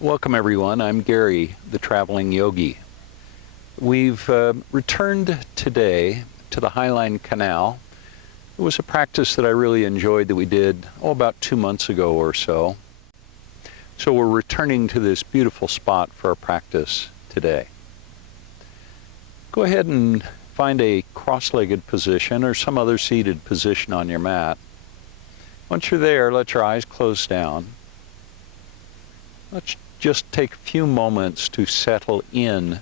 Welcome everyone, I'm Gary, the Traveling Yogi. We've returned today to the Highline Canal. It was a practice that I really enjoyed that we did, about 2 months ago or so. So we're returning to this beautiful spot for our practice today. Go ahead and find a cross-legged position or some other seated position on your mat. Once you're there, let your eyes close down. Let's just take a few moments to settle in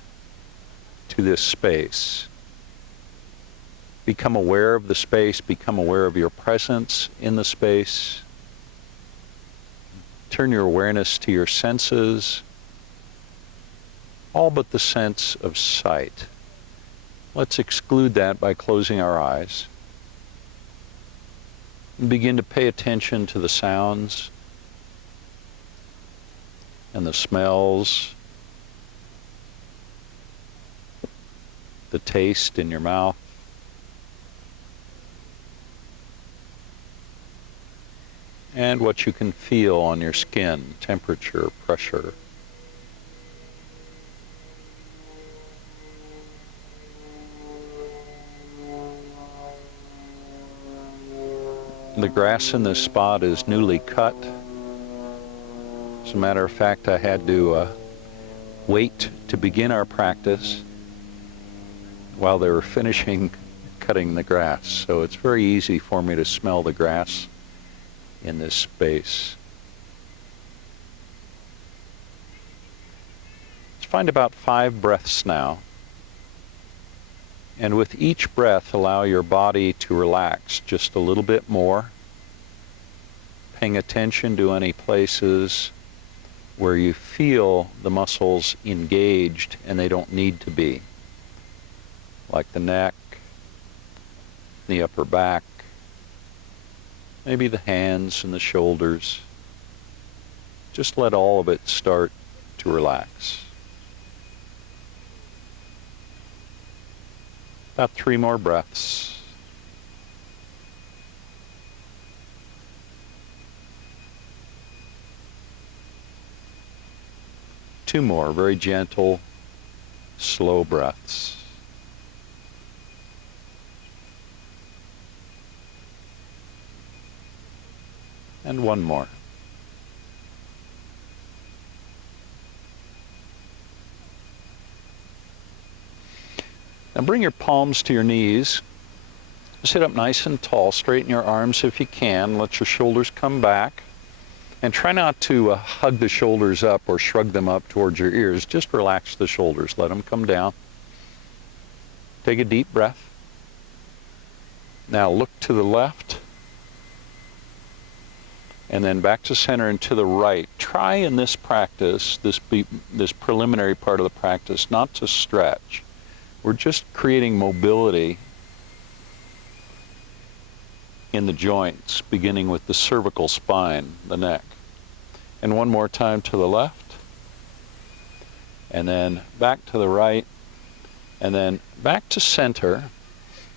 to this space. Become aware of the space, become aware of your presence in the space. Turn your awareness to your senses, all but the sense of sight. Let's exclude that by closing our eyes. And begin to pay attention to the sounds and the smells, the taste in your mouth, and what you can feel on your skin, temperature, pressure. The grass in this spot is newly cut. As a matter of fact, I had to wait to begin our practice while they were finishing cutting the grass. So it's very easy for me to smell the grass in this space. Let's find about 5 breaths now. And with each breath, allow your body to relax just a little bit more, paying attention to any places where you feel the muscles engaged and they don't need to be, like the neck, the upper back, maybe the hands and the shoulders. Just let all of it start to relax. About 3 more breaths. Two more, very gentle, slow breaths. And one more. Now bring your palms to your knees. Sit up nice and tall. Straighten your arms if you can. Let your shoulders come back. And try not to hug the shoulders up or shrug them up towards your ears. Just relax the shoulders. Let them come down. Take a deep breath. Now look to the left. And then back to center and to the right. Try in this practice, this preliminary part of the practice, not to stretch. We're just creating mobility in the joints, beginning with the cervical spine, the neck. And one more time to the left, and then back to the right, and then back to center.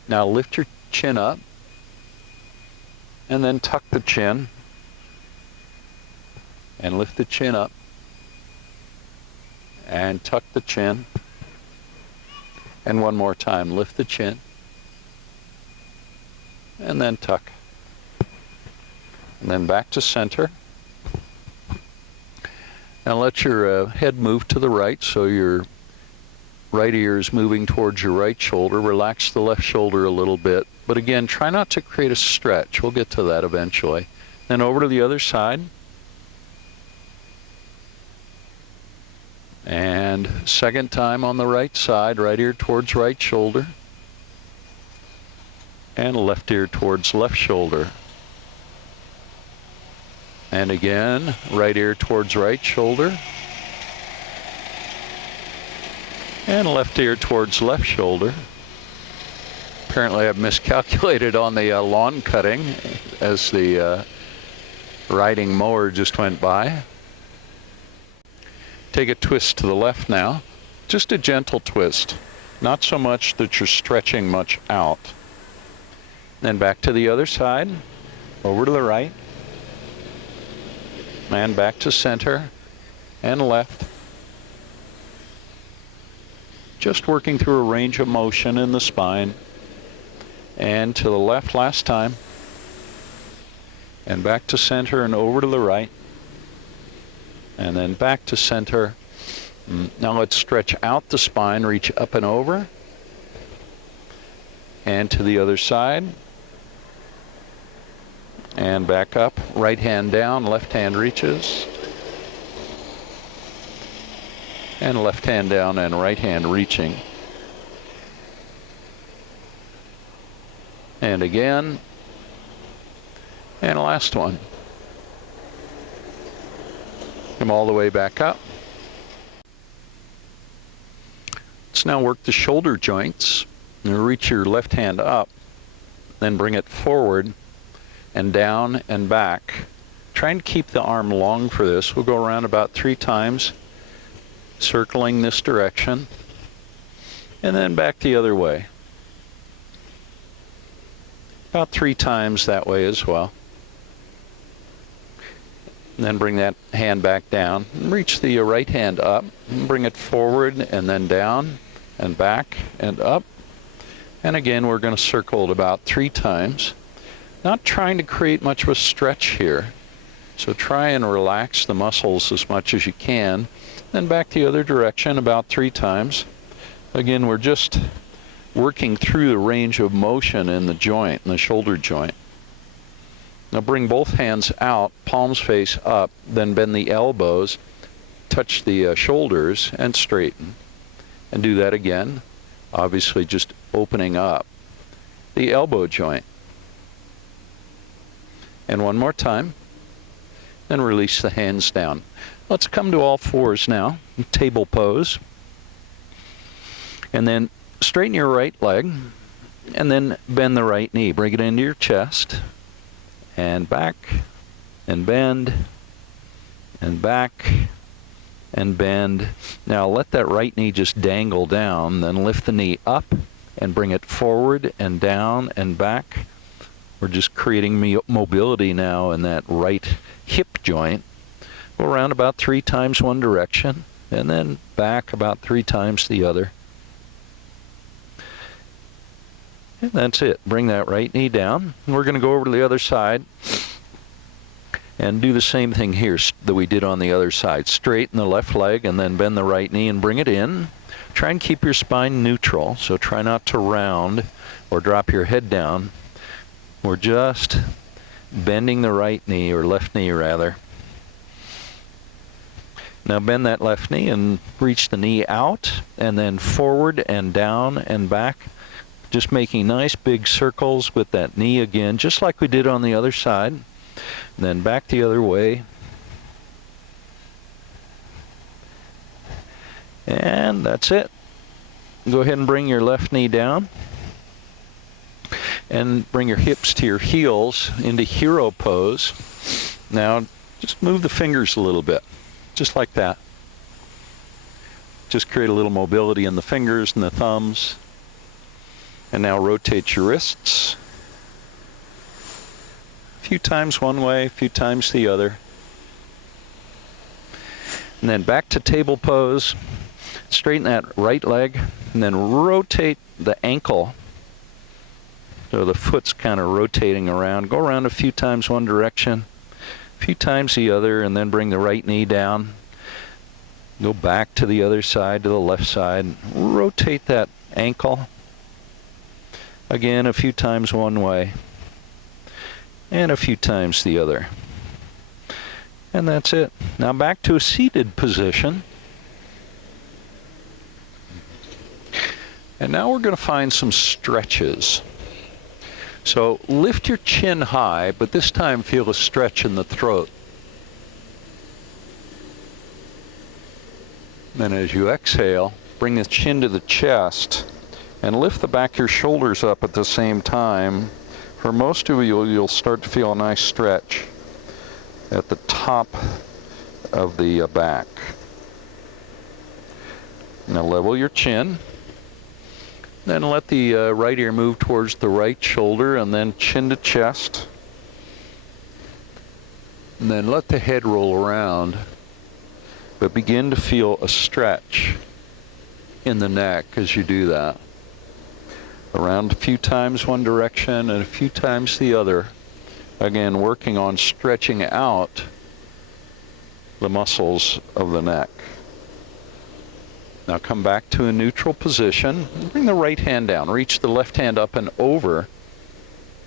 Now lift your chin up, and then tuck the chin, and lift the chin up, and tuck the chin, and one more time, lift the chin, and then tuck. And then back to center. Now let your head move to the right, so your right ear is moving towards your right shoulder. Relax the left shoulder a little bit. But again, try not to create a stretch. We'll get to that eventually. Then over to the other side. And second time on the right side, right ear towards right shoulder. And left ear towards left shoulder. And again, right ear towards right shoulder. And left ear towards left shoulder. Apparently I've miscalculated on the lawn cutting as the riding mower just went by. Take a twist to the left now. Just a gentle twist. Not so much that you're stretching much out. Then back to the other side. Over to the right. And back to center. and left. Just working through a range of motion in the spine. And to the left last time. And back to center and over to the right. And then back to center. Now let's stretch out the spine, reach up and over. And to the other side. And back up, right hand down, left hand reaches. And left hand down and right hand reaching. And again. And last one. Come all the way back up. Let's now work the shoulder joints. And reach your left hand up, then bring it forward and down and back. Try and keep the arm long for this. We'll go around about 3 times, circling this direction, and then back the other way. About 3 times that way as well. And then bring that hand back down. Reach the right hand up, and bring it forward and then down and back and up. And again, we're going to circle it about 3 times. Not trying to create much of a stretch here. So try and relax the muscles as much as you can. Then back the other direction about 3 times. Again, we're just working through the range of motion in the joint, in the shoulder joint. Now bring both hands out, palms face up, then bend the elbows, touch the shoulders, and straighten. And do that again. Obviously just opening up the elbow joint. And one more time. Then release the hands down. Let's come to all fours now. Table pose. And then straighten your right leg. And then bend the right knee. Bring it into your chest. And back. And bend. And back. And bend. Now let that right knee just dangle down, then lift the knee up and bring it forward and down and back. We're just creating mobility now in that right hip joint. Go around about 3 times one direction and then back about 3 times the other. And that's it. Bring that right knee down. And we're going to go over to the other side. And do the same thing here that we did on the other side. Straighten the left leg and then bend the right knee and bring it in. Try and keep your spine neutral, so try not to round or drop your head down. We're just bending the right knee, or left knee rather. Now bend that left knee and reach the knee out and then forward and down and back. Just making nice big circles with that knee again, just like we did on the other side. And then back the other way. And that's it. Go ahead and bring your left knee down. And bring your hips to your heels into hero pose. Now, just move the fingers a little bit. Just like that. Just create a little mobility in the fingers and the thumbs. And now rotate your wrists. A few times one way, a few times the other. And then back to table pose. Straighten that right leg and then rotate the ankle. So the foot's kind of rotating around. Go around a few times one direction, a few times the other, and then bring the right knee down. Go back to the other side, to the left side. Rotate that ankle. Again, a few times one way. And a few times the other. And that's it. Now back to a seated position. And now we're going to find some stretches. So lift your chin high, but this time feel a stretch in the throat. Then as you exhale, bring the chin to the chest and lift the back of your shoulders up at the same time. For most of you, you'll start to feel a nice stretch at the top of the back. Now level your chin. Then let the right ear move towards the right shoulder and then chin to chest. And then let the head roll around. But begin to feel a stretch in the neck as you do that. Around a few times one direction and a few times the other. Again, working on stretching out the muscles of the neck. Now come back to a neutral position. Bring the right hand down. Reach the left hand up and over.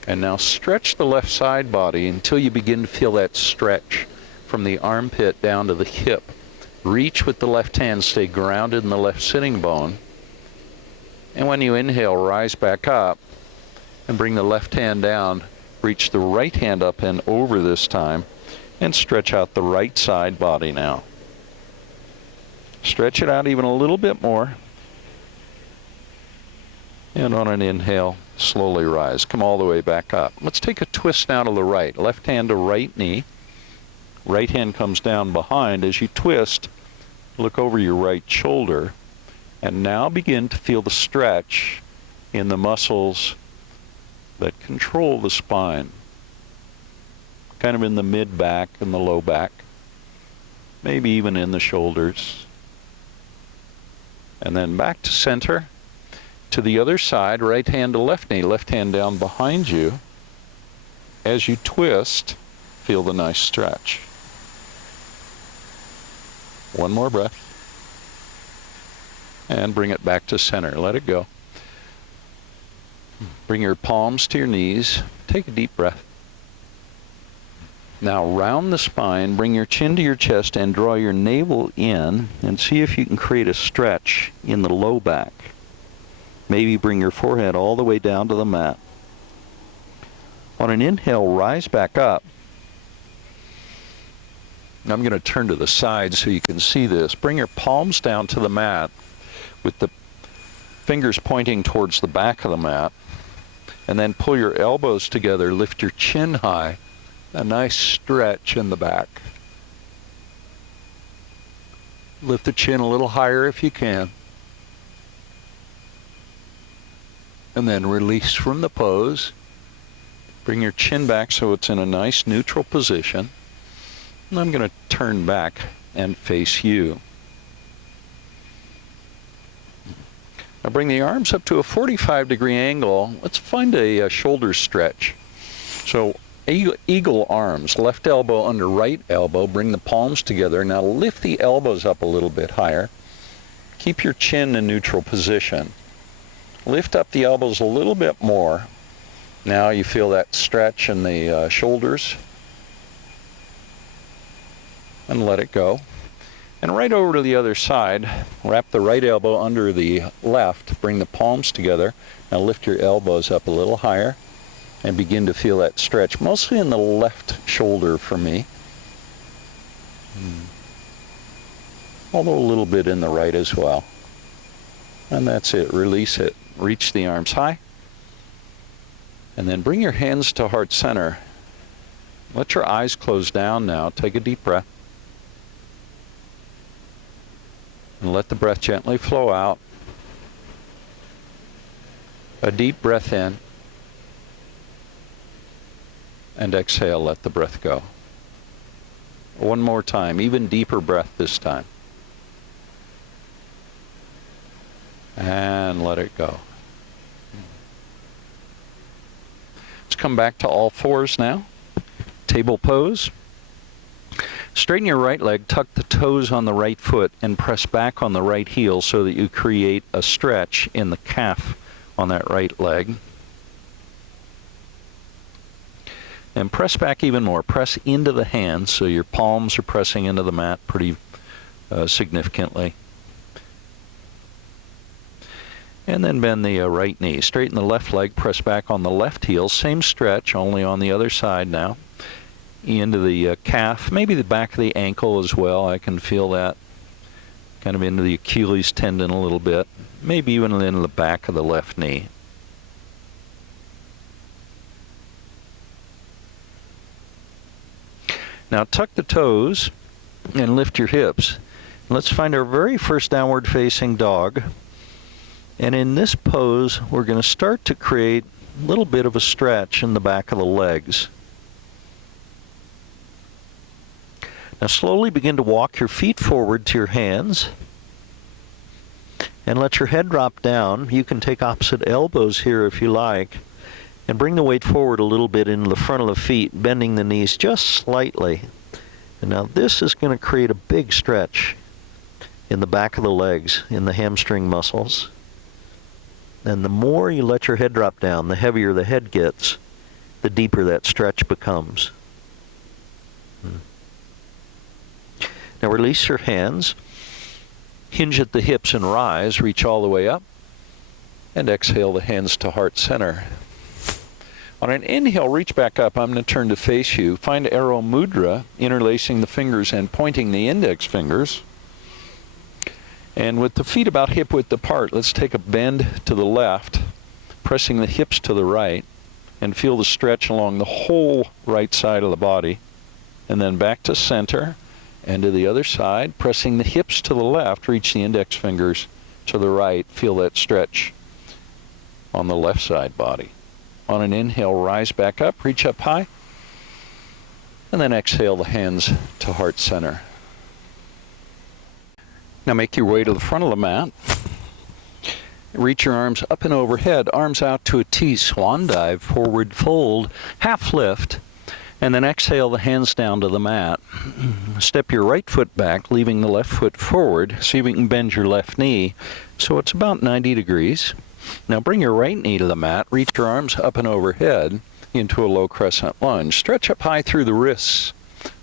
And now stretch the left side body until you begin to feel that stretch from the armpit down to the hip. Reach with the left hand, stay grounded in the left sitting bone. And when you inhale, rise back up and bring the left hand down. Reach the right hand up and over this time and stretch out the right side body now. Stretch it out even a little bit more. And on an inhale, slowly rise. Come all the way back up. Let's take a twist now to the right. Left hand to right knee. Right hand comes down behind. As you twist, look over your right shoulder. And now begin to feel the stretch in the muscles that control the spine. Kind of in the mid-back and the low back. Maybe even in the shoulders. And then back to center. To the other side, right hand to left knee, left hand down behind you. As you twist, feel the nice stretch. One more breath. And bring it back to center. Let it go. Bring your palms to your knees. Take a deep breath. Now round the spine, bring your chin to your chest and draw your navel in and see if you can create a stretch in the low back. Maybe bring your forehead all the way down to the mat. On an inhale, rise back up. I'm going to turn to the side so you can see this. Bring your palms down to the mat with the fingers pointing towards the back of the mat. And then pull your elbows together, lift your chin high. A nice stretch in the back. Lift the chin a little higher if you can. And then release from the pose. Bring your chin back so it's in a nice neutral position. And I'm going to turn back and face you. Now bring the arms up to a 45-degree angle. Let's find a shoulder stretch. So eagle arms, left elbow under right elbow. Bring the palms together. Now lift the elbows up a little bit higher. Keep your chin in neutral position. Lift up the elbows a little bit more. Now you feel that stretch in the shoulders. And let it go. And right over to the other side, wrap the right elbow under the left. Bring the palms together. Now lift your elbows up a little higher. And begin to feel that stretch, mostly in the left shoulder for me. Although a little bit in the right as well. And that's it. Release it. Reach the arms high. And then bring your hands to heart center. Let your eyes close down now. Take a deep breath. And let the breath gently flow out. A deep breath in. And exhale, let the breath go. One more time, even deeper breath this time. And let it go. Let's come back to all fours now. Table pose. Straighten your right leg, tuck the toes on the right foot, and press back on the right heel so that you create a stretch in the calf on that right leg. And press back even more. Press into the hands so your palms are pressing into the mat pretty significantly. And then bend the right knee. Straighten the left leg. Press back on the left heel. Same stretch, only on the other side now. Into the calf, maybe the back of the ankle as well. I can feel that. Kind of into the Achilles tendon a little bit. Maybe even into the back of the left knee. Now tuck the toes and lift your hips. Let's find our very first downward facing dog. And in this pose, we're going to start to create a little bit of a stretch in the back of the legs. Now slowly begin to walk your feet forward to your hands and let your head drop down. You can take opposite elbows here if you like and bring the weight forward a little bit into the front of the feet, bending the knees just slightly. And now this is going to create a big stretch in the back of the legs, in the hamstring muscles. And the more you let your head drop down, the heavier the head gets, the deeper that stretch becomes. Now release your hands, hinge at the hips and rise, reach all the way up, and exhale the hands to heart center. On an inhale, reach back up. I'm going to turn to face you. Find Arrow Mudra, interlacing the fingers and pointing the index fingers. And with the feet about hip width apart, let's take a bend to the left, pressing the hips to the right, and feel the stretch along the whole right side of the body. And then back to center. And to the other side, pressing the hips to the left, reach the index fingers to the right. Feel that stretch on the left side body. On an inhale, rise back up, reach up high, and then exhale the hands to heart center. Now make your way to the front of the mat. Reach your arms up and overhead, arms out to a T, swan dive, forward fold, half lift. And then exhale the hands down to the mat. Step your right foot back, leaving the left foot forward. See if you can bend your left knee so it's about 90 degrees. Now bring your right knee to the mat. Reach your arms up and overhead into a low crescent lunge. Stretch up high through the wrists.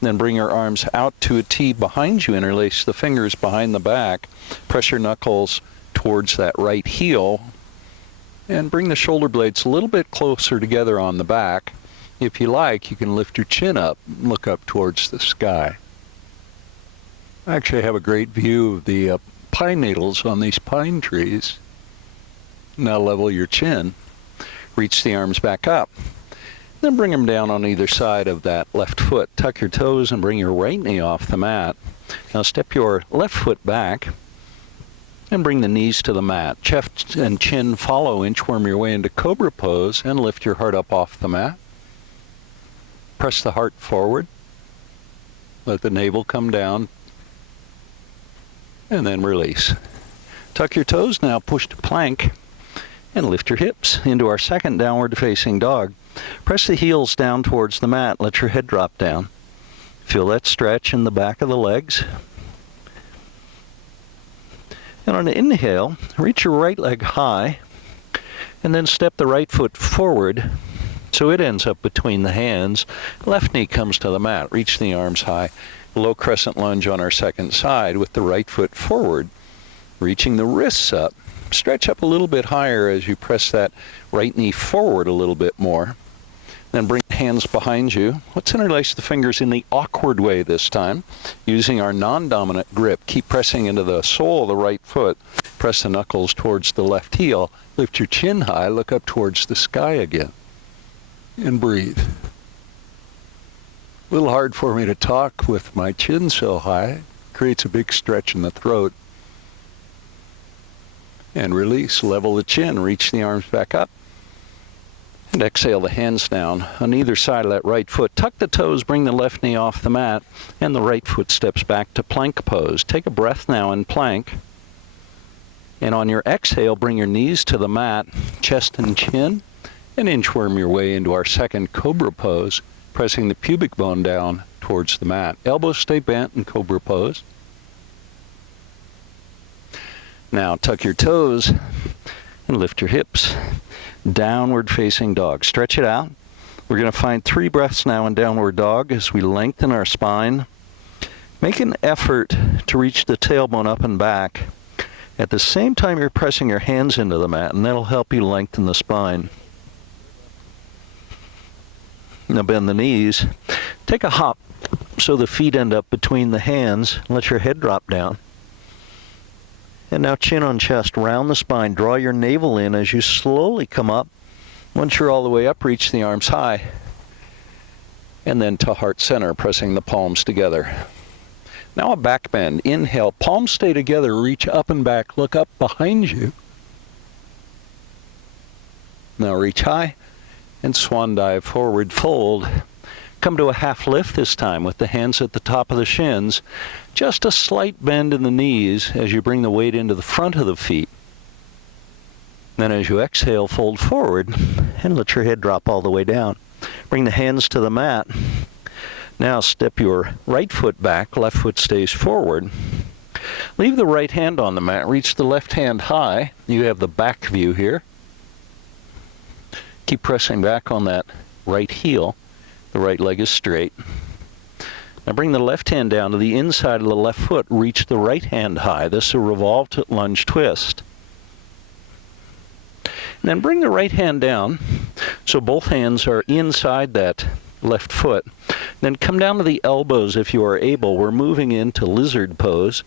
Then bring your arms out to a T behind you. Interlace the fingers behind the back. Press your knuckles towards that right heel. And bring the shoulder blades a little bit closer together on the back. If you like, you can lift your chin up and look up towards the sky. I actually have a great view of the pine needles on these pine trees. Now level your chin. Reach the arms back up. Then bring them down on either side of that left foot. Tuck your toes and bring your right knee off the mat. Now step your left foot back and bring the knees to the mat. Chest and chin follow. Inchworm your way into cobra pose and lift your heart up off the mat. Press the heart forward. Let the navel come down. And then release. Tuck your toes now, push to plank. And lift your hips into our second downward facing dog. Press the heels down towards the mat. Let your head drop down. Feel that stretch in the back of the legs. And on an inhale, reach your right leg high. And then step the right foot forward. So it ends up between the hands. Left knee comes to the mat. Reach the arms high. Low crescent lunge on our second side with the right foot forward. Reaching the wrists up. Stretch up a little bit higher as you press that right knee forward a little bit more. Then bring hands behind you. Let's interlace the fingers in the awkward way this time. Using our non-dominant grip. Keep pressing into the sole of the right foot. Press the knuckles towards the left heel. Lift your chin high. Look up towards the sky again. And breathe. A little hard for me to talk with my chin so high. Creates a big stretch in the throat. And release. Level the chin. Reach the arms back up. And exhale the hands down on either side of that right foot. Tuck the toes. Bring the left knee off the mat. And the right foot steps back to plank pose. Take a breath now in plank. And on your exhale, bring your knees to the mat. Chest and chin. And inchworm your way into our second cobra pose, pressing the pubic bone down towards the mat. Elbows stay bent in cobra pose. Now tuck your toes and lift your hips. Downward facing dog. Stretch it out. We're going to find 3 breaths now in downward dog as we lengthen our spine. Make an effort to reach the tailbone up and back. At the same time you're pressing your hands into the mat, and that'll help you lengthen the spine. Now bend the knees. Take a hop so the feet end up between the hands. Let your head drop down. And now chin on chest, round the spine. Draw your navel in as you slowly come up. Once you're all the way up, reach the arms high. And then to heart center, pressing the palms together. Now a back bend. Inhale, palms stay together, reach up and back, look up behind you. Now reach high and swan dive, forward fold. Come to a half lift this time with the hands at the top of the shins. Just a slight bend in the knees as you bring the weight into the front of the feet. Then as you exhale, fold forward and let your head drop all the way down. Bring the hands to the mat. Now step your right foot back, left foot stays forward. Leave the right hand on the mat, reach the left hand high. You have the back view here. Keep pressing back on that right heel. The right leg is straight. Now bring the left hand down to the inside of the left foot, reach the right hand high. This is a revolve to lunge twist. And then bring the right hand down so both hands are inside that left foot. Then come down to the elbows if you are able. We're moving into lizard pose.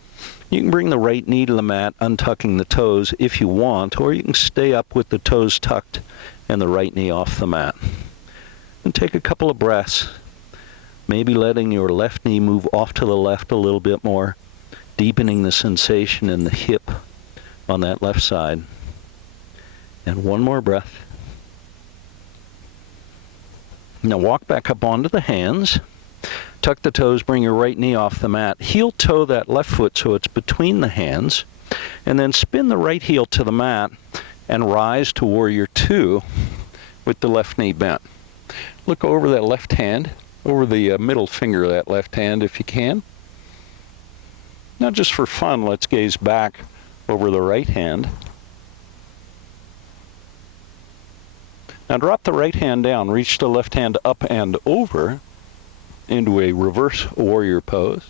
You can bring the right knee to the mat, untucking the toes if you want, or you can stay up with the toes tucked and the right knee off the mat. And take a couple of breaths, maybe letting your left knee move off to the left a little bit more, deepening the sensation in the hip on that left side. And one more breath. Now walk back up onto the hands. Tuck the toes, bring your right knee off the mat. Heel toe that left foot so it's between the hands. And then spin the right heel to the mat and rise to Warrior Two with the left knee bent. Look over that left hand, over the middle finger of that left hand if you can. Now just for fun, let's gaze back over the right hand. Now drop the right hand down, reach the left hand up and over into a reverse warrior pose.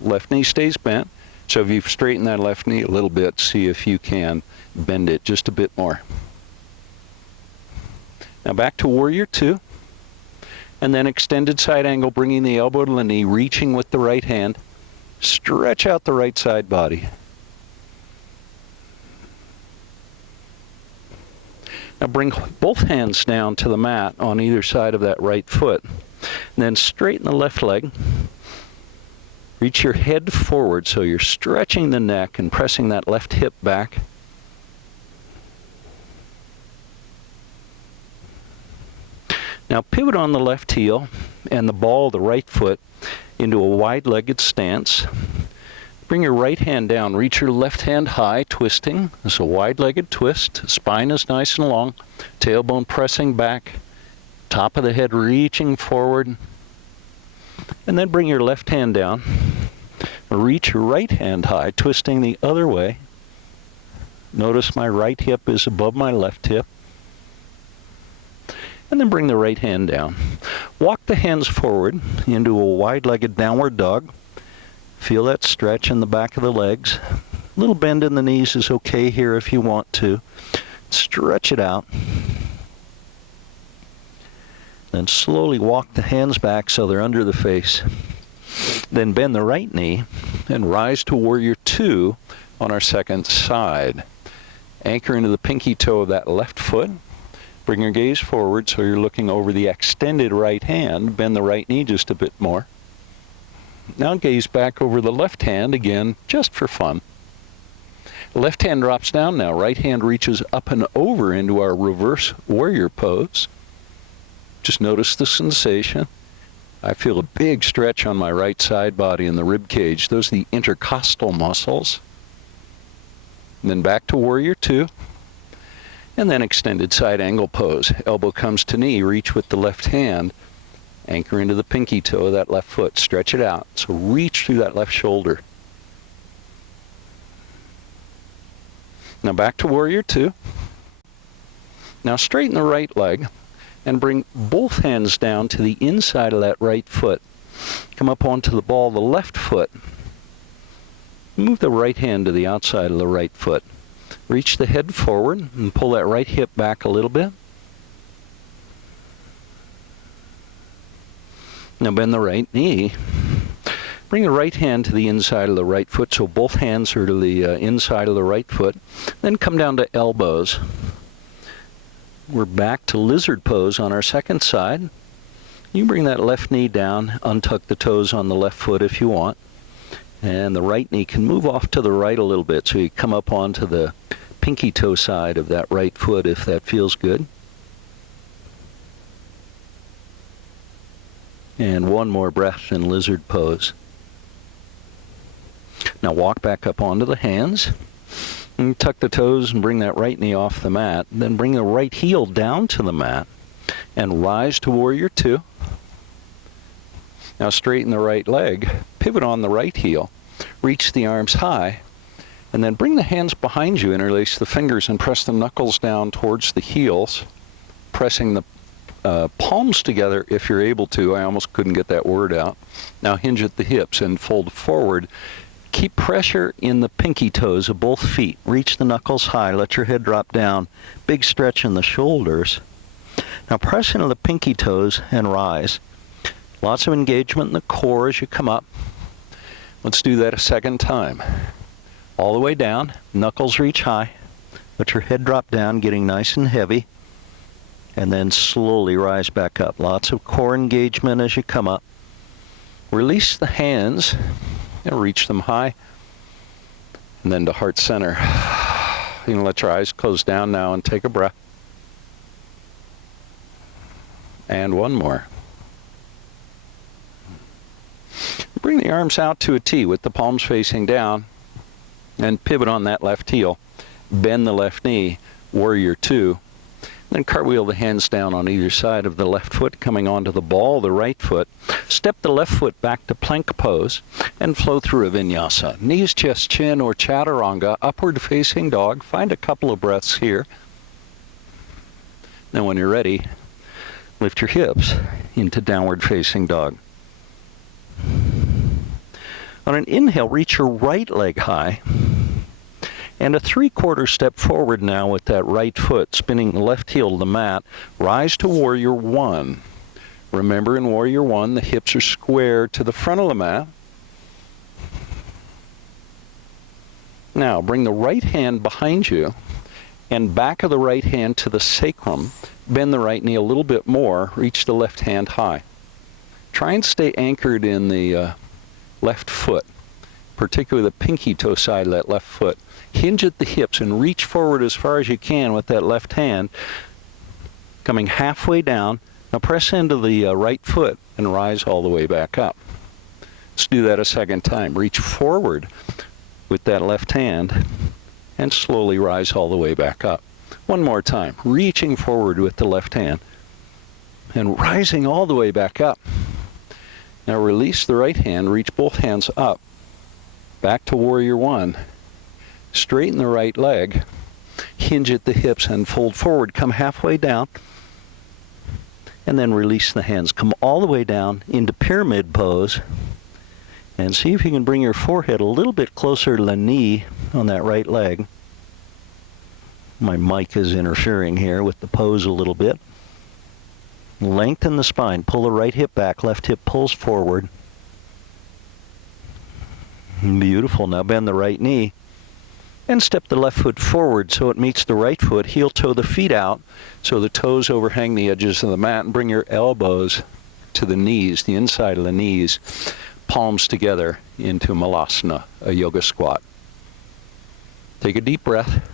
Left knee stays bent. So if you straighten that left knee a little bit, see if you can bend it just a bit more. Now back to Warrior Two. And then extended side angle, bringing the elbow to the knee, reaching with the right hand. Stretch out the right side body. Now bring both hands down to the mat on either side of that right foot. And then straighten the left leg. Reach your head forward so you're stretching the neck and pressing that left hip back. Now pivot on the left heel and the ball of the right foot into a wide-legged stance. Bring your right hand down, reach your left hand high, twisting. It's a wide-legged twist. Spine is nice and long. Tailbone pressing back. Top of the head reaching forward. And then bring your left hand down. Reach your right hand high, twisting the other way. Notice my right hip is above my left hip. And then bring the right hand down. Walk the hands forward into a wide-legged downward dog. Feel that stretch in the back of the legs. A little bend in the knees is okay here if you want to. Stretch it out. Then slowly walk the hands back so they're under the face. Then bend the right knee and rise to Warrior Two on our second side. Anchor into the pinky toe of that left foot. Bring your gaze forward so you're looking over the extended right hand. Bend the right knee just a bit more. Now gaze back over the left hand again, just for fun. Left hand drops down now. Right hand reaches up and over into our reverse warrior pose. Just notice the sensation. I feel a big stretch on my right side body in the rib cage. Those are the intercostal muscles. And then back to Warrior Two. And then extended side angle pose. Elbow comes to knee, reach with the left hand. Anchor into the pinky toe of that left foot. Stretch it out. So reach through that left shoulder. Now back to Warrior Two. Now straighten the right leg and bring both hands down to the inside of that right foot. Come up onto the ball of the left foot. Move the right hand to the outside of the right foot. Reach the head forward and pull that right hip back a little bit. Now bend the right knee. Bring the right hand to the inside of the right foot so both hands are to the inside of the right foot. Then come down to elbows. We're back to lizard pose on our second side. You bring that left knee down, untuck the toes on the left foot if you want. And the right knee can move off to the right a little bit so you come up onto the pinky toe side of that right foot if that feels good. And one more breath in lizard pose. Now walk back up onto the hands. And tuck the toes and bring that right knee off the mat. Then bring the right heel down to the mat and rise to warrior two. Now straighten the right leg, pivot on the right heel, reach the arms high, and then bring the hands behind you, interlace the fingers, and press the knuckles down towards the heels, pressing the palms together if you're able to. I almost couldn't get that word out. Now hinge at the hips and fold forward. Keep pressure in the pinky toes of both feet. Reach the knuckles high. Let your head drop down. Big stretch in the shoulders. Now press into the pinky toes and rise. Lots of engagement in the core as you come up. Let's do that a second time. All the way down. Knuckles reach high. Let your head drop down, getting nice and heavy. And then slowly rise back up. Lots of core engagement as you come up. Release the hands and reach them high. And then to heart center. You can let your eyes close down now and take a breath. And one more. Bring the arms out to a T with the palms facing down and pivot on that left heel. Bend the left knee, warrior two. Then cartwheel the hands down on either side of the left foot, coming onto the ball of the right foot. Step the left foot back to plank pose and flow through a vinyasa. Knees, chest, chin, or chaturanga, upward facing dog. Find a couple of breaths here. Then when you're ready, lift your hips into downward facing dog. On an inhale, reach your right leg high. And a 3/4 step forward now with that right foot, spinning the left heel to the mat. Rise to warrior one. Remember, in warrior one, the hips are square to the front of the mat. Now, bring the right hand behind you and back of the right hand to the sacrum. Bend the right knee a little bit more. Reach the left hand high. Try and stay anchored in the left foot, particularly the pinky toe side of that left foot. Hinge at the hips and reach forward as far as you can with that left hand, coming halfway down. Now press into the right foot and rise all the way back up. Let's do that a second time. Reach forward with that left hand and slowly rise all the way back up. One more time. Reaching forward with the left hand and rising all the way back up. Now release the right hand, reach both hands up, back to warrior one. Straighten the right leg, hinge at the hips and fold forward. Come halfway down, and then release the hands. Come all the way down into pyramid pose, and see if you can bring your forehead a little bit closer to the knee on that right leg. My mic is interfering here with the pose a little bit. Lengthen the spine. Pull the right hip back. Left hip pulls forward. Beautiful. Now bend the right knee. And step the left foot forward so it meets the right foot. Heel toe the feet out so the toes overhang the edges of the mat. And bring your elbows to the knees, the inside of the knees. Palms together into Malasana, a yoga squat. Take a deep breath.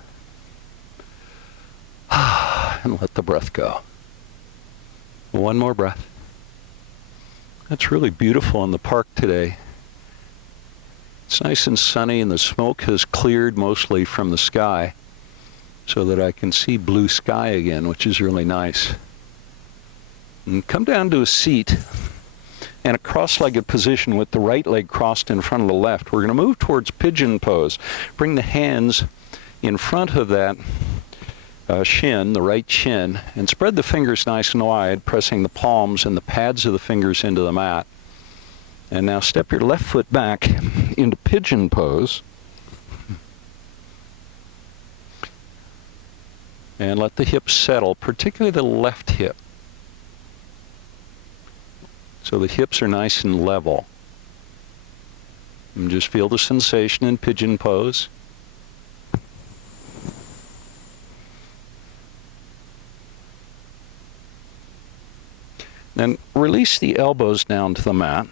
And let the breath go. One more breath. It's really beautiful in the park today. It's nice and sunny, and the smoke has cleared mostly from the sky so that I can see blue sky again, which is really nice. And come down to a seat and a cross-legged position with the right leg crossed in front of the left. We're going to move towards pigeon pose. Bring the hands in front of that shin, the right shin, and spread the fingers nice and wide, pressing the palms and the pads of the fingers into the mat. And now step your left foot back into pigeon pose. And let the hips settle, particularly the left hip. So the hips are nice and level. And just feel the sensation in pigeon pose. Then release the elbows down to the mat.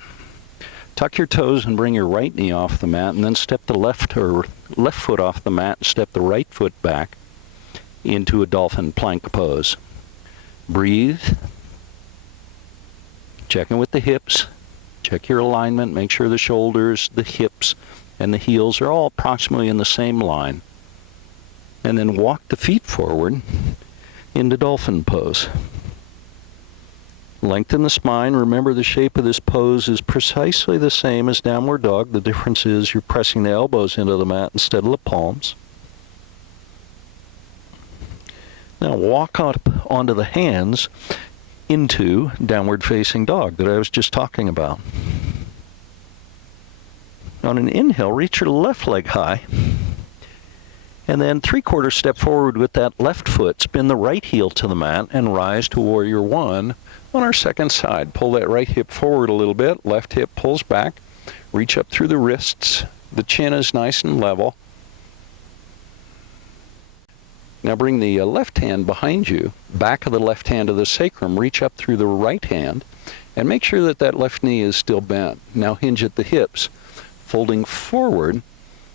Tuck your toes and bring your right knee off the mat, and then step the left foot off the mat and step the right foot back into a dolphin plank pose. Breathe. Checking with the hips. Check your alignment. Make sure the shoulders, the hips, and the heels are all approximately in the same line. And then walk the feet forward into dolphin pose. Lengthen the spine. Remember, the shape of this pose is precisely the same as downward dog. The difference is you're pressing the elbows into the mat instead of the palms. Now walk up onto the hands into downward facing dog that I was just talking about. On an inhale, reach your left leg high. And then 3/4 step forward with that left foot. Spin the right heel to the mat and rise to warrior one on our second side. Pull that right hip forward a little bit. Left hip pulls back. Reach up through the wrists. The chin is nice and level. Now bring the left hand behind you, back of the left hand to the sacrum. Reach up through the right hand and make sure that that left knee is still bent. Now hinge at the hips. Folding forward.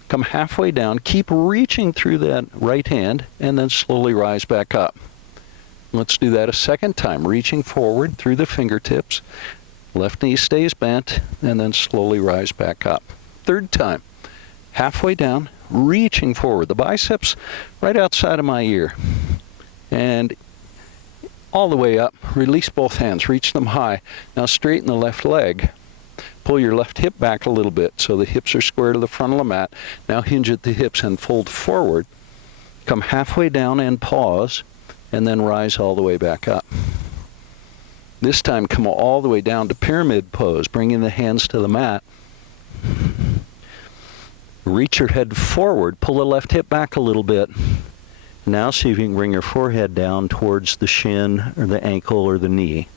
Come halfway down, keep reaching through that right hand, and then slowly rise back up. Let's do that a second time, reaching forward through the fingertips. Left knee stays bent, and then slowly rise back up. Third time, halfway down, reaching forward. The biceps right outside of my ear. And all the way up, release both hands, reach them high. Now straighten the left leg. Pull your left hip back a little bit so the hips are square to the front of the mat. Now hinge at the hips and fold forward. Come halfway down and pause, and then rise all the way back up. This time come all the way down to pyramid pose, bringing the hands to the mat. Reach your head forward, pull the left hip back a little bit. Now see if you can bring your forehead down towards the shin or the ankle or the knee.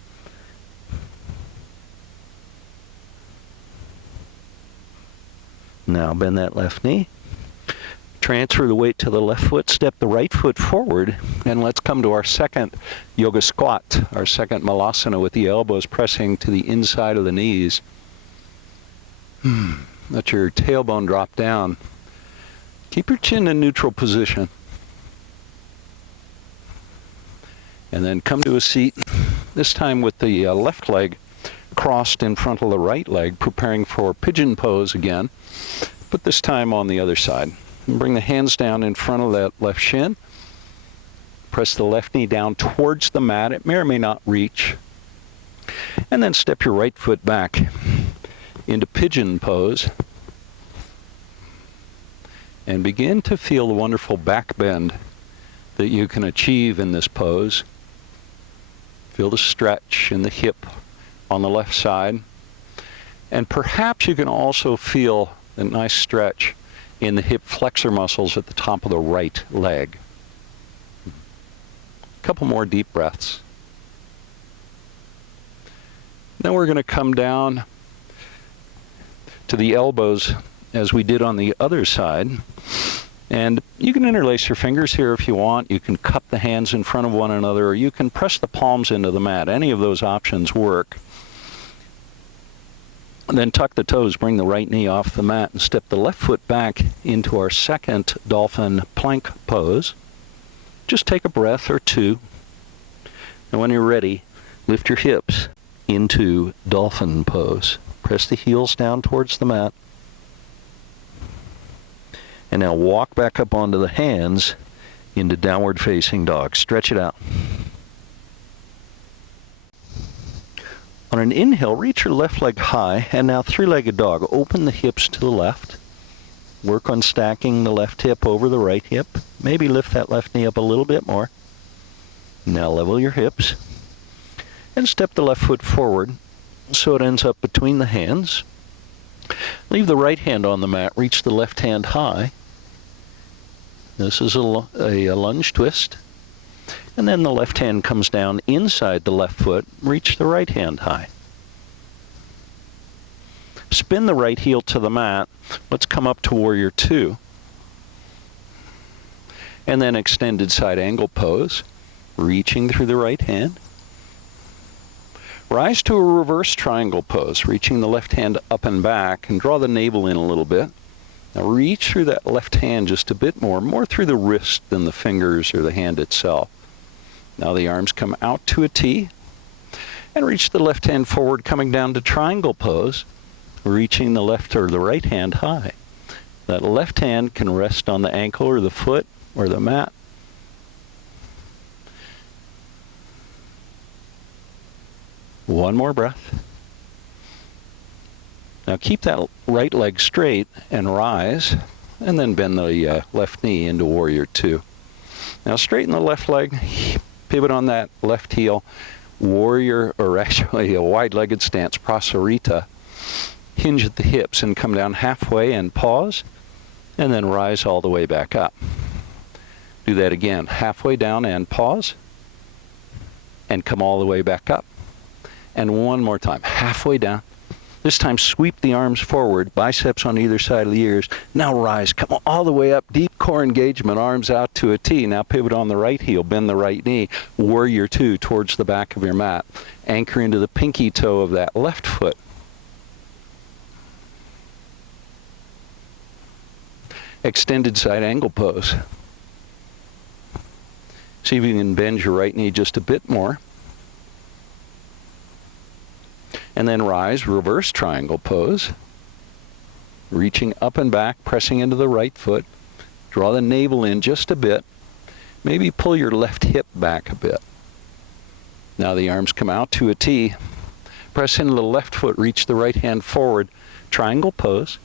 Now bend that left knee. Transfer the weight to the left foot, step the right foot forward, and let's come to our second yoga squat, our second malasana with the elbows pressing to the inside of the knees. Let your tailbone drop down. Keep your chin in neutral position. And then come to a seat, this time with the left leg crossed in front of the right leg, preparing for pigeon pose again, but this time on the other side. And bring the hands down in front of that left shin. Press the left knee down towards the mat. It may or may not reach. And then step your right foot back into pigeon pose. And begin to feel the wonderful back bend that you can achieve in this pose. Feel the stretch in the hip on the left side. And perhaps you can also feel a nice stretch in the hip flexor muscles at the top of the right leg. A couple more deep breaths. Then we're going to come down to the elbows as we did on the other side. And you can interlace your fingers here if you want. You can cup the hands in front of one another, or you can press the palms into the mat. Any of those options work. And then tuck the toes, bring the right knee off the mat, and step the left foot back into our second dolphin plank pose. Just take a breath or two. And when you're ready, lift your hips into dolphin pose. Press the heels down towards the mat. And now walk back up onto the hands into downward facing dog. Stretch it out. On an inhale, reach your left leg high, and now three-legged dog. Open the hips to the left. Work on stacking the left hip over the right hip. Maybe lift that left knee up a little bit more. Now level your hips. And step the left foot forward so it ends up between the hands. Leave the right hand on the mat. Reach the left hand high. This is a lunge twist. And then the left hand comes down inside the left foot. Reach the right hand high. Spin the right heel to the mat. Let's come up to warrior two. And then extended side angle pose. Reaching through the right hand. Rise to a reverse triangle pose. Reaching the left hand up and back. And draw the navel in a little bit. Now reach through that left hand just a bit more through the wrist than the fingers or the hand itself. Now the arms come out to a T, And reach the left hand forward, coming down to triangle pose, reaching the left or the right hand high. That left hand can rest on the ankle or the foot or the mat. One more breath. Now keep that right leg straight and rise, and then bend the left knee into Warrior Two. Now straighten the left leg, pivot on that left heel, warrior, or actually a wide-legged stance, Prasarita. Hinge at the hips and come down halfway and pause, and then rise all the way back up. Do that again, halfway down and pause, and come all the way back up. And one more time, halfway down. This time sweep the arms forward, biceps on either side of the ears. Now rise, come all the way up, deep core engagement, arms out to a T. Now pivot on the right heel, bend the right knee, Warrior Two towards the back of your mat. Anchor into the pinky toe of that left foot. Extended side angle pose. See if you can bend your right knee just a bit more. And then rise, reverse triangle pose. Reaching up and back, pressing into the right foot. Draw the navel in just a bit. Maybe pull your left hip back a bit. Now the arms come out to a T. Press into the left foot, reach the right hand forward. Triangle pose.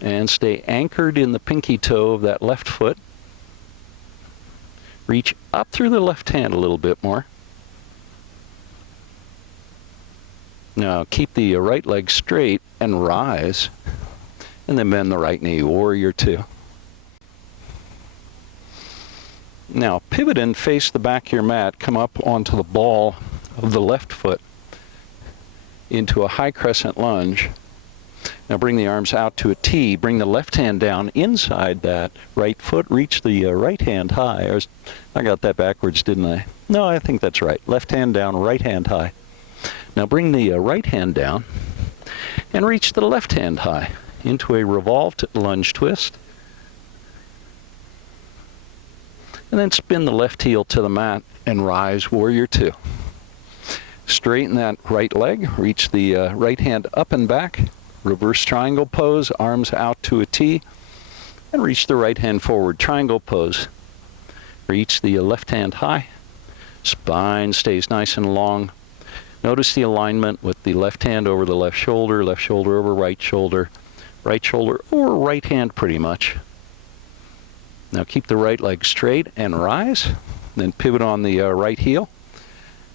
And stay anchored in the pinky toe of that left foot. Reach up through the left hand a little bit more. Now keep the right leg straight and rise, and then bend the right knee, Warrior Two. Now pivot and face the back of your mat, come up onto the ball of the left foot into a high crescent lunge. Now bring the arms out to a T, bring the left hand down inside that right foot, reach the right hand high. I got that backwards, didn't I? No, I think that's right. Left hand down, right hand high. Now bring the right hand down and reach the left hand high into a revolved lunge twist. And then spin the left heel to the mat and rise, Warrior Two. Straighten that right leg, reach the right hand up and back, reverse triangle pose, arms out to a T, and reach the right hand forward, triangle pose. Reach the left hand high, spine stays nice and long. Notice the alignment with the left hand over the left shoulder over right shoulder over right hand pretty much. Now keep the right leg straight and rise. Then pivot on the right heel.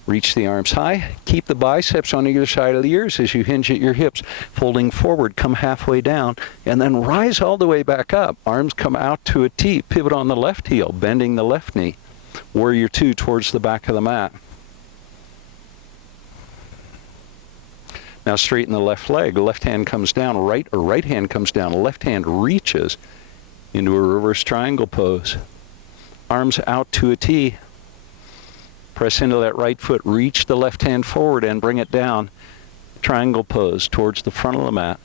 Reach the arms high. Keep the biceps on either side of the ears as you hinge at your hips. Folding forward, come halfway down, and then rise all the way back up. Arms come out to a T. Pivot on the left heel, bending the left knee. Warrior Two towards the back of the mat. Now straighten the left leg. Left hand comes down, right hand comes down. Left hand reaches into a reverse triangle pose. Arms out to a T. Press into that right foot, reach the left hand forward and bring it down. Triangle pose towards the front of the mat.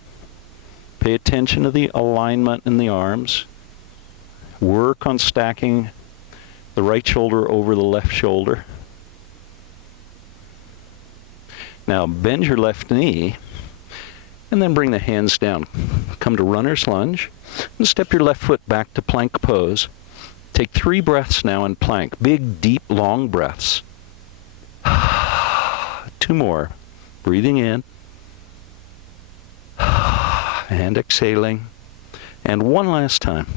Pay attention to the alignment in the arms. Work on stacking the right shoulder over the left shoulder. Now bend your left knee and then bring the hands down. Come to runner's lunge and step your left foot back to plank pose. Take 3 breaths now in plank. Big, deep, long breaths. 2 more. Breathing in and exhaling. And 1 last time.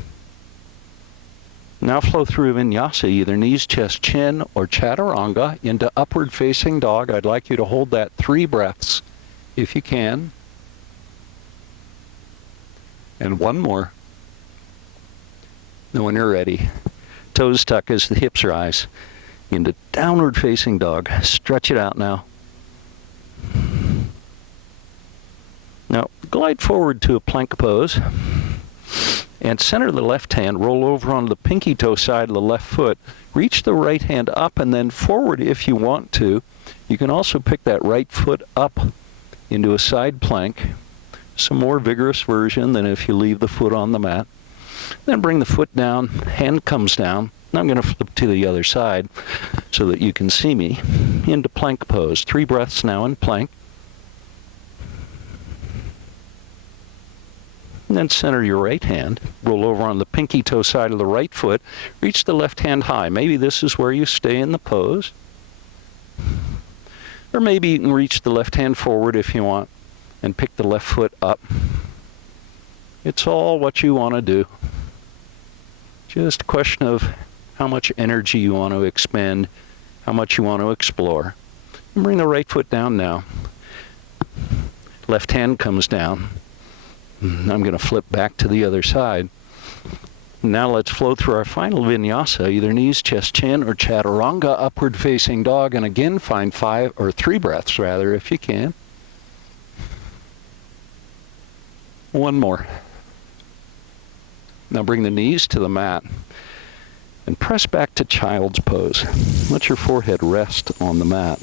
Now flow through vinyasa, either knees, chest, chin, or chaturanga into upward facing dog. I'd like you to hold that 3 breaths if you can. And 1 more. Then when you're ready, toes tuck as the hips rise into downward facing dog. Stretch it out now. Now glide forward to a plank pose. And center the left hand, roll over onto the pinky toe side of the left foot. Reach the right hand up and then forward if you want to. You can also pick that right foot up into a side plank. Some more vigorous version than if you leave the foot on the mat. Then bring the foot down, hand comes down. Now I'm going to flip to the other side so that you can see me into plank pose. 3 breaths now in plank. And then center your right hand. Roll over on the pinky toe side of the right foot. Reach the left hand high. Maybe this is where you stay in the pose. Or maybe you can reach the left hand forward if you want and pick the left foot up. It's all what you want to do. Just a question of how much energy you want to expend, how much you want to explore. And bring the right foot down now. Left hand comes down. I'm going to flip back to the other side. Now let's flow through our final vinyasa, either knees, chest, chin, or chaturanga, upward facing dog. And again, find 3 breaths rather, if you can. One more. Now bring the knees to the mat and press back to child's pose. Let your forehead rest on the mat.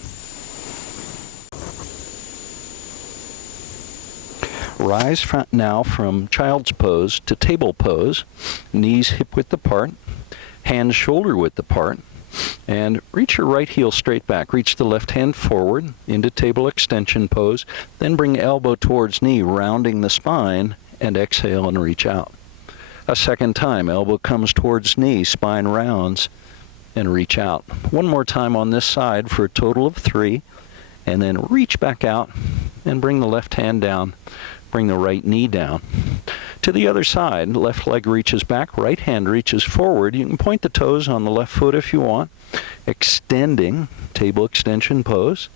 Rise now from child's pose to table pose, knees hip width apart, hands shoulder width apart, and reach your right heel straight back. Reach the left hand forward into table extension pose, then bring elbow towards knee, rounding the spine, and exhale and reach out. A second time, elbow comes towards knee, spine rounds, and reach out. One more time on this side for a total of 3, and then reach back out and bring the left hand down. Bring the right knee down. To the other side, left leg reaches back, right hand reaches forward. You can point the toes on the left foot if you want, extending, table extension pose,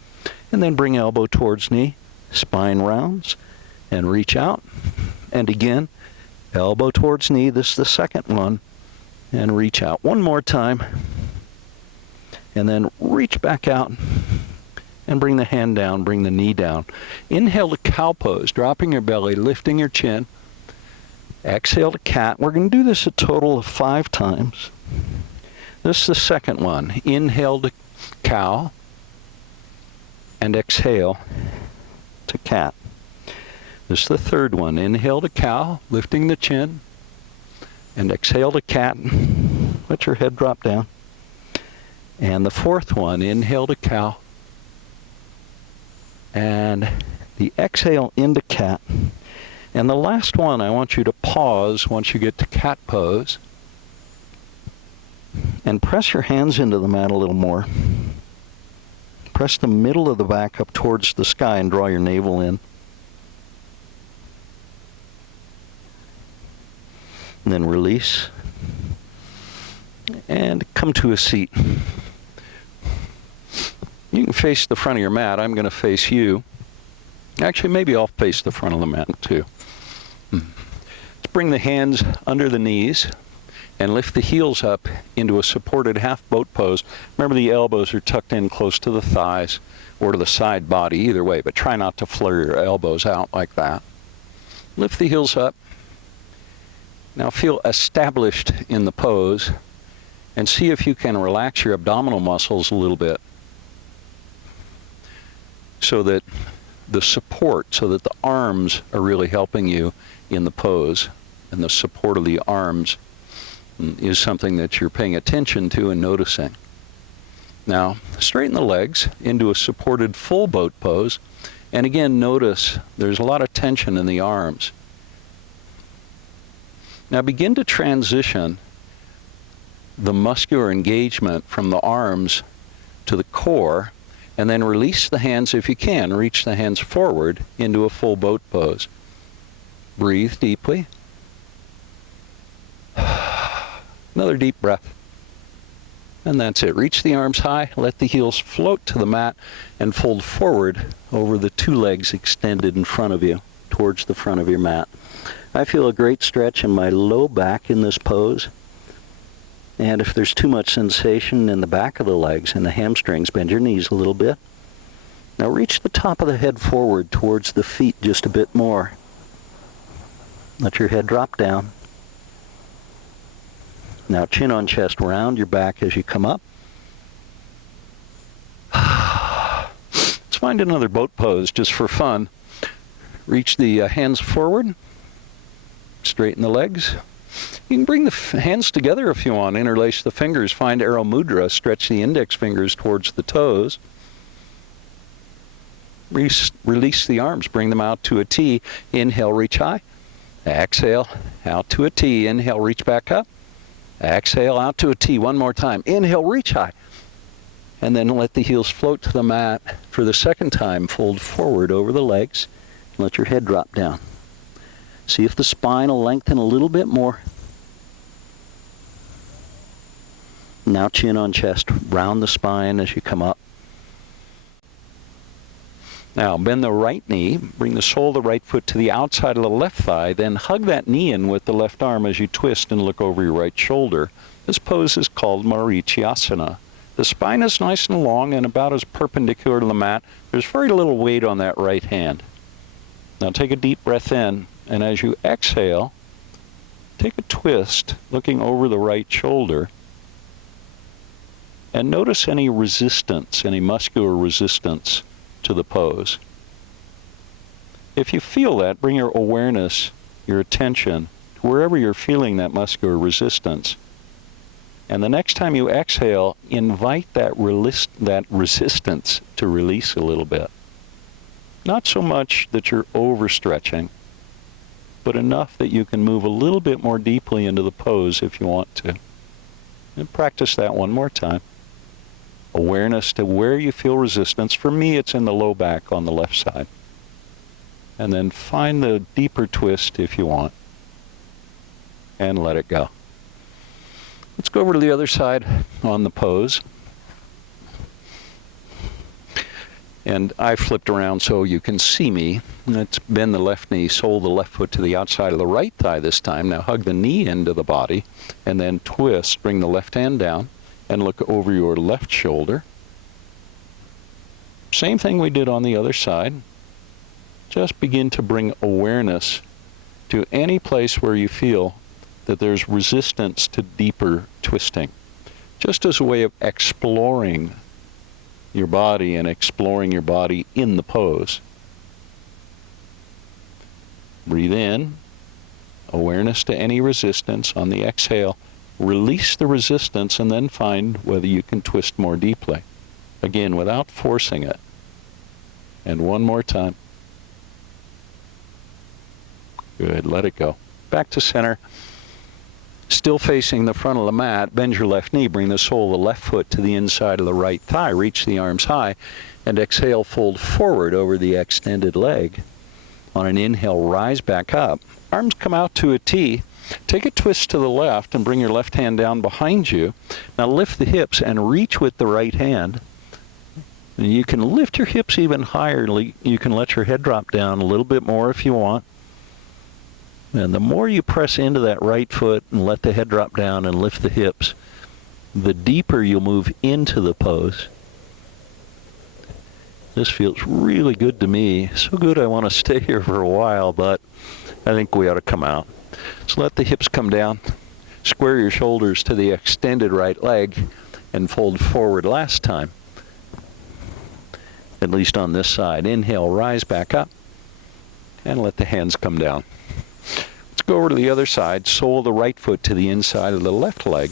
and then bring elbow towards knee, spine rounds, and reach out. And again, elbow towards knee, this is the second one, and reach out. One more time, and then reach back out, and bring the hand down, bring the knee down. Inhale to cow pose, dropping your belly, lifting your chin. Exhale to cat. We're going to do this a total of 5 times. This is the second one. Inhale to cow, and exhale to cat. This is the third one. Inhale to cow, lifting the chin, and exhale to cat. Let your head drop down. And the fourth one, inhale to cow, and the exhale into cat. And the last one, I want you to pause once you get to cat pose and press your hands into the mat a little more. Press the middle of the back up towards the sky and draw your navel in. And then release and come to a seat. You can face the front of your mat. I'm going to face you. Actually, maybe I'll face the front of the mat too. Let's bring the hands under the knees and lift the heels up into a supported half boat pose. Remember, the elbows are tucked in close to the thighs or to the side body, either way, but try not to flare your elbows out like that. Lift the heels up. Now feel established in the pose and see if you can relax your abdominal muscles a little bit, so that the support, so that the arms are really helping you in the pose, and the support of the arms is something that you're paying attention to and noticing. Now, straighten the legs into a supported full boat pose, and again, notice there's a lot of tension in the arms. Now begin to transition the muscular engagement from the arms to the core, and then release the hands if you can. Reach the hands forward into a full boat pose. Breathe deeply. Another deep breath. And that's it. Reach the arms high, let the heels float to the mat, and fold forward over the 2 legs extended in front of you, towards the front of your mat. I feel a great stretch in my low back in this pose. And if there's too much sensation in the back of the legs and the hamstrings, bend your knees a little bit. Now reach the top of the head forward towards the feet just a bit more. Let your head drop down. Now chin on chest, round your back as you come up. Let's find another boat pose just for fun. Reach the hands forward. Straighten the legs. You can bring the hands together if you want. Interlace the fingers. Find Arrow Mudra. Stretch the index fingers towards the toes. Release the arms. Bring them out to a T. Inhale, reach high. Exhale, out to a T. Inhale, reach back up. Exhale, out to a T. One more time. Inhale, reach high. And then let the heels float to the mat. For the second time, fold forward over the legs. Let your head drop down. See if the spine will lengthen a little bit more. Now chin on chest. Round the spine as you come up. Now, bend the right knee, bring the sole of the right foot to the outside of the left thigh, then hug that knee in with the left arm as you twist and look over your right shoulder. This pose is called Marichyasana. The spine is nice and long and about as perpendicular to the mat. There's very little weight on that right hand. Now take a deep breath in, and as you exhale, take a twist, looking over the right shoulder, and notice any resistance, any muscular resistance to the pose. If you feel that, bring your awareness, your attention, to wherever you're feeling that muscular resistance. And the next time you exhale, invite that resistance to release a little bit. Not so much that you're overstretching, but enough that you can move a little bit more deeply into the pose if you want to. And practice that one more time. Awareness to where you feel resistance. For me, it's in the low back on the left side. And then find the deeper twist if you want. And let it go. Let's go over to the other side on the pose. And I flipped around so you can see me. Let's bend the left knee, sole the left foot to the outside of the right thigh this time. Now hug the knee into the body, and then twist. Bring the left hand down, and look over your left shoulder. Same thing we did on the other side. Just begin to bring awareness to any place where you feel that there's resistance to deeper twisting. Just as a way of exploring your body and exploring your body in the pose. Breathe in, awareness to any resistance. On the exhale, release the resistance and then find whether you can twist more deeply. Again, without forcing it. And one more time. Good, let it go. Back to center. Still facing the front of the mat, bend your left knee, bring the sole of the left foot to the inside of the right thigh, reach the arms high, and exhale, fold forward over the extended leg. On an inhale, rise back up. Arms come out to a T. Take a twist to the left and bring your left hand down behind you. Now lift the hips and reach with the right hand. And you can lift your hips even higher. You can let your head drop down a little bit more if you want. And the more you press into that right foot and let the head drop down and lift the hips, the deeper you'll move into the pose. This feels really good to me. So good I want to stay here for a while, but I think we ought to come out. So let the hips come down. Square your shoulders to the extended right leg and fold forward last time. At least on this side. Inhale, rise back up, and let the hands come down. Let's go over to the other side. Sole the right foot to the inside of the left leg.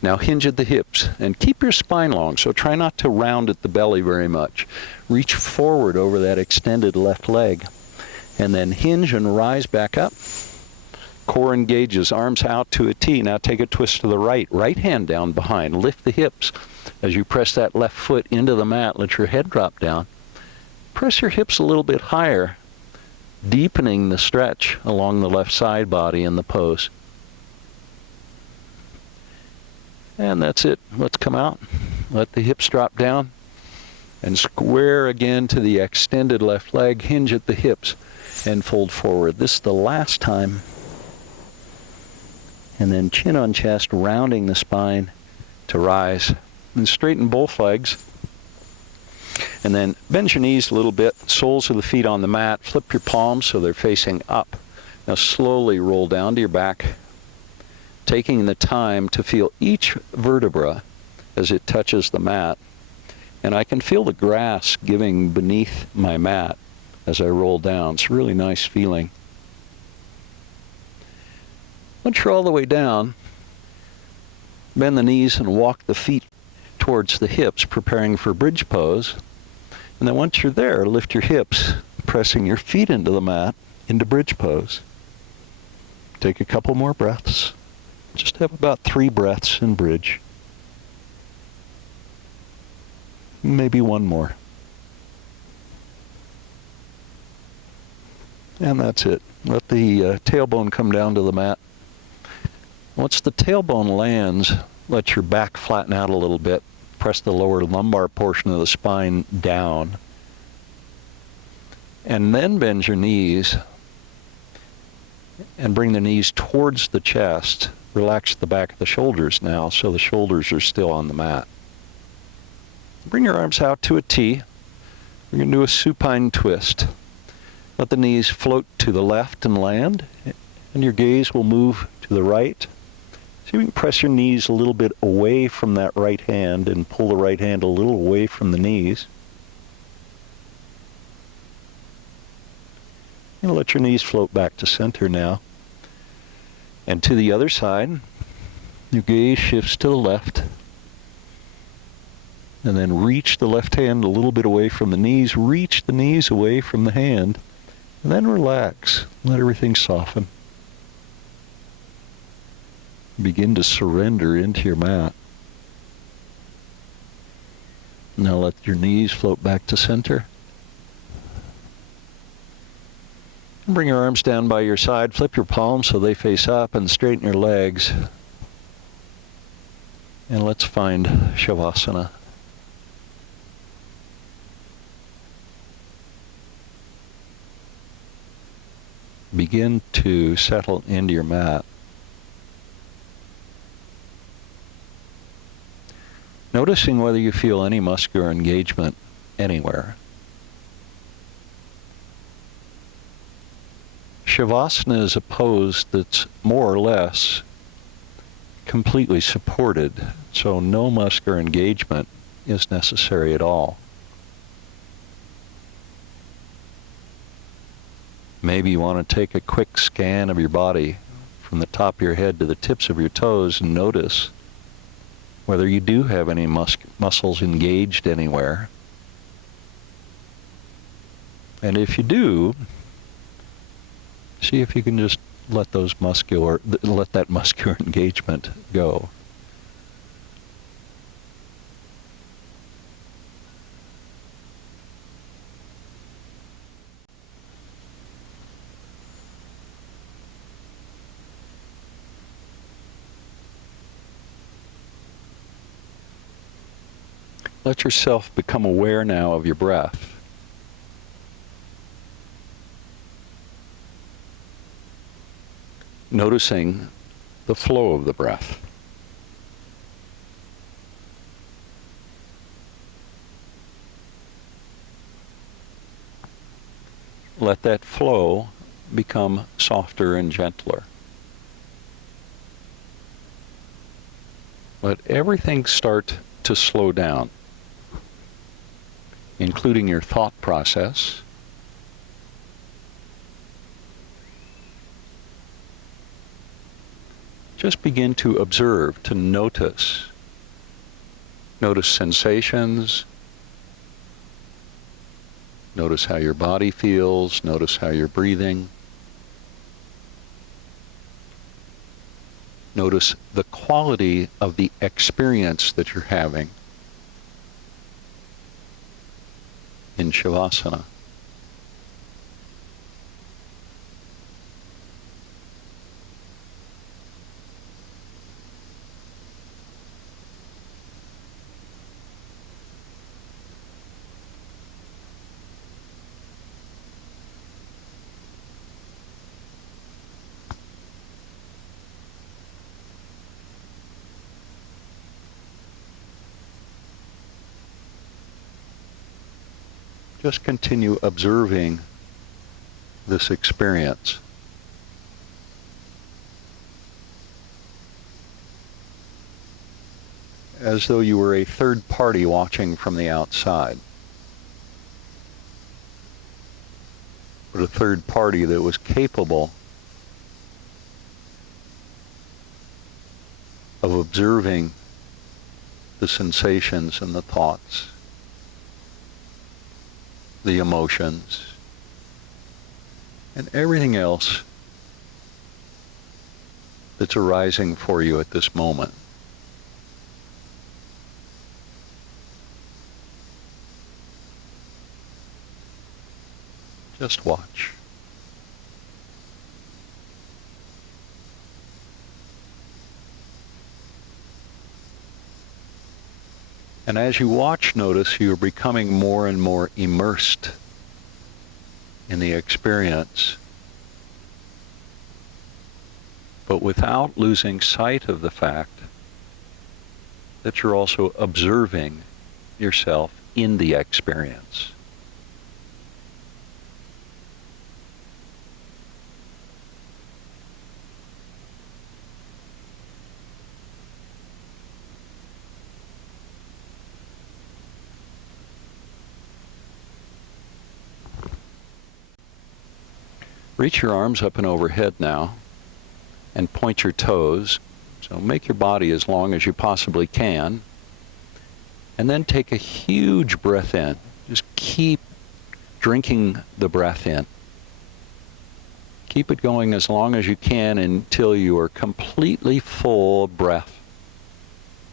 Now hinge at the hips and keep your spine long, so try not to round at the belly very much. Reach forward over that extended left leg and then hinge and rise back up. Core engages, arms out to a T. Now take a twist to the right. Right hand down behind. Lift the hips. As you press that left foot into the mat, let your head drop down. Press your hips a little bit higher, deepening the stretch along the left side body in the pose. And that's it. Let's come out. Let the hips drop down. And square again to the extended left leg. Hinge at the hips and fold forward. This is the last time. And then chin on chest, rounding the spine to rise. And straighten both legs. And then bend your knees a little bit. Soles of the feet on the mat. Flip your palms so they're facing up. Now slowly roll down to your back, taking the time to feel each vertebra as it touches the mat. And I can feel the grass giving beneath my mat as I roll down. It's a really nice feeling. Once you're all the way down, bend the knees and walk the feet towards the hips, preparing for bridge pose. And then once you're there, lift your hips, pressing your feet into the mat, into bridge pose. Take a couple more breaths. Just have about 3 breaths in bridge. Maybe one more. And that's it. Let the tailbone come down to the mat. Once the tailbone lands, let your back flatten out a little bit. Press the lower lumbar portion of the spine down. And then bend your knees and bring the knees towards the chest. Relax the back of the shoulders now so the shoulders are still on the mat. Bring your arms out to a T. We're going to do a supine twist. Let the knees float to the left and land, and your gaze will move to the right. So you can press your knees a little bit away from that right hand and pull the right hand a little away from the knees. And let your knees float back to center now. And to the other side, your gaze shifts to the left. And then reach the left hand a little bit away from the knees. Reach the knees away from the hand. And then relax. Let everything soften. Begin to surrender into your mat. Now let your knees float back to center. Bring your arms down by your side. Flip your palms so they face up and straighten your legs. And let's find Shavasana. Begin to settle into your mat. Noticing whether you feel any muscular engagement anywhere. Shavasana is a pose that's more or less completely supported, so no muscular engagement is necessary at all. Maybe you want to take a quick scan of your body from the top of your head to the tips of your toes and notice whether you do have any muscles engaged anywhere. And if you do, see if you can just let that muscular engagement go. Let yourself become aware now of your breath. Noticing the flow of the breath. Let that flow become softer and gentler. Let everything start to slow down, including your thought process. Just begin to observe, to notice. Notice sensations. Notice how your body feels. Notice how you're breathing. Notice the quality of the experience that you're having in Shavasana. Just continue observing this experience. As though you were a third party watching from the outside. But a third party that was capable of observing the sensations and the thoughts, the emotions, and everything else that's arising for you at this moment. Just watch. And as you watch, notice you're becoming more and more immersed in the experience, but without losing sight of the fact that you're also observing yourself in the experience. Reach your arms up and overhead now and point your toes. So make your body as long as you possibly can. And then take a huge breath in. Just keep drinking the breath in. Keep it going as long as you can until you are completely full of breath.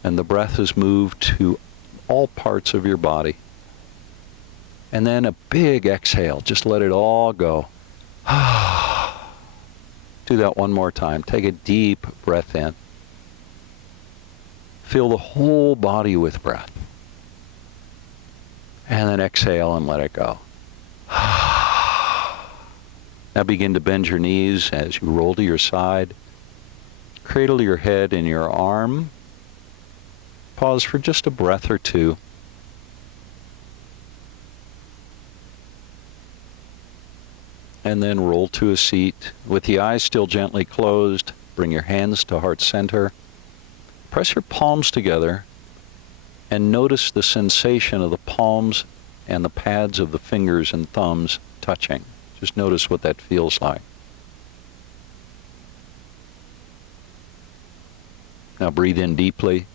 And the breath has moved to all parts of your body. And then a big exhale. Just let it all go. Do that one more time. Take a deep breath in. Fill the whole body with breath. And then exhale and let it go. Now begin to bend your knees as you roll to your side. Cradle your head in your arm. Pause for just a breath or two. And then roll to a seat. With the eyes still gently closed, bring your hands to heart center. Press your palms together and notice the sensation of the palms and the pads of the fingers and thumbs touching. Just notice what that feels like. Now breathe in deeply.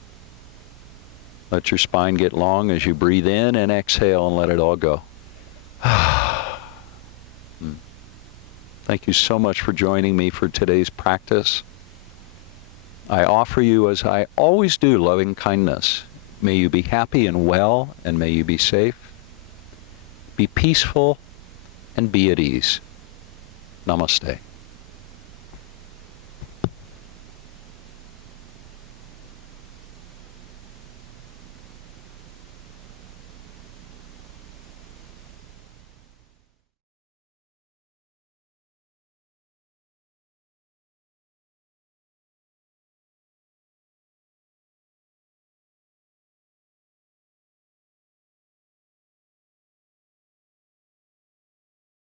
Let your spine get long as you breathe in and exhale and let it all go. Thank you so much for joining me for today's practice. I offer you, as I always do, loving kindness. May you be happy and well, and may you be safe. Be peaceful and be at ease. Namaste.